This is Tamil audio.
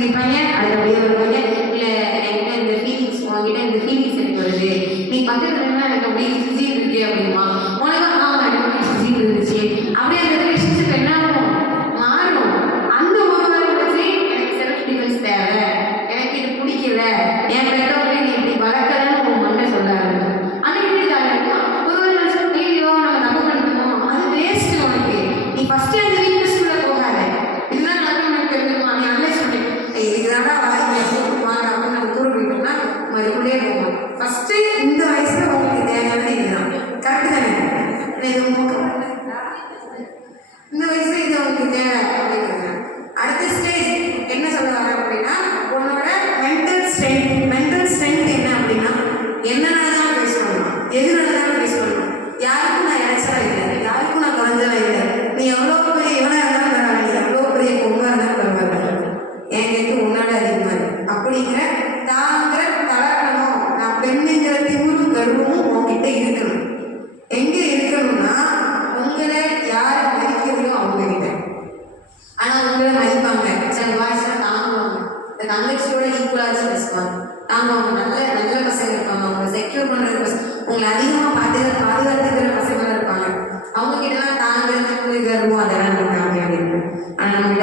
சிரிப்பாங்க, அடுத்தபடியே வருவாங்க. இல்ல என்கிட்ட இந்த ஃபீலிங்ஸ், உங்ககிட்ட இந்த ஃபீலிங்ஸ் எனக்கு வருது, நீ பக்கத்துல இருந்தா எனக்கு அப்படியே சிசின்னு இருக்கு அப்படிமா. உனக்கு ஆமா எனக்கு சிசின்னு இருந்துச்சு. அப்படியே அந்த ரிலேஷன்ஷிப் என்ன ஆகும்? மாறும். அந்த ஒரு வாரம் வச்சு எனக்கு செல்ஃப் டிஃபென்ஸ் தேவை, எனக்கு இது பிடிக்கல, என் பெற்றவர்களே நீ இப்படி வளர்க்கலன்னு உன் மண்ணை சொல்ல ஆரம்பிக்கும். ஆனால் இப்படி தாங்க ஒரு ஒரு வருஷம் ஐயோ நம்ம தப்பு பண்ணிட்டோம், அது வேஸ்ட் உனக்கு. நீ ஃபர்ஸ்ட் அந்த வீக்னஸ்குள்ள போகாத. இதுதான் நல்லா உனக்கு தெரிஞ்சுமா, நீ அண்ணே சொல்லி இதுதானா வாங்க அப்படின்னு நம்ம தூர போயிட்டோம்னா மறுபடியே போவோம். ஃபர்ஸ்ட் இந்த வயசுல உங்களுக்கு தேவையான இதுதான். கரெக்டு தானே? இது இந்த வயசுல இது உங்களுக்கு தேவை அப்படிங்கிறது. அடுத்த ஸ்டேஜ் என்ன சொல்ல வர அப்படின்னா, உன்னோட மென்டல் ஸ்ட்ரென்த் என்ன அப்படின்னா, என்னன்னாலும் ஃபேஸ் பண்ணலாம், எதுனாலும் ஃபேஸ் பண்ணலாம். யாருக்கும் நான் இறைச்சலா இல்லை, யாருக்கும் நான் குறைஞ்சலா இல்லை. நீ எவ்வளோ பெரிய இவனா இருந்தாலும் பரவாயில்ல, எவ்வளோ பெரிய பொங்கா இருந்தாலும் பரவாயில்ல, என் கேட்டு உன்னால அதிகமாக இருக்கு அப்படிங்கிற தாங்கிற தலக்கணும். நான் பெண்ணுங்கிற திமுறும் கருவும் உங்ககிட்ட இருக்கணும். எங்க இருக்கணும்னா, உங்களை யார் மதிக்கிறதோ அவங்க கிட்ட. ஆனா உங்களை மதிப்பாங்க. சில பாய்ஸ்லாம் தாங்குவாங்க, இந்த தங்கச்சியோட ஈக்குவலாக பேசுவாங்க, தாங்குவாங்க. நல்ல நல்ல பசங்க இருப்பாங்க, அவங்களை செக்யூர் பண்றது உங்களை அதிகமாக பாதுகாத்துக்கிற பசங்க இருப்பாங்க. அவங்க கிட்டலாம் தாங்கிறது கருவும் அதெல்லாம் இருக்காங்க அப்படின்னு. ஆனால் நம்ம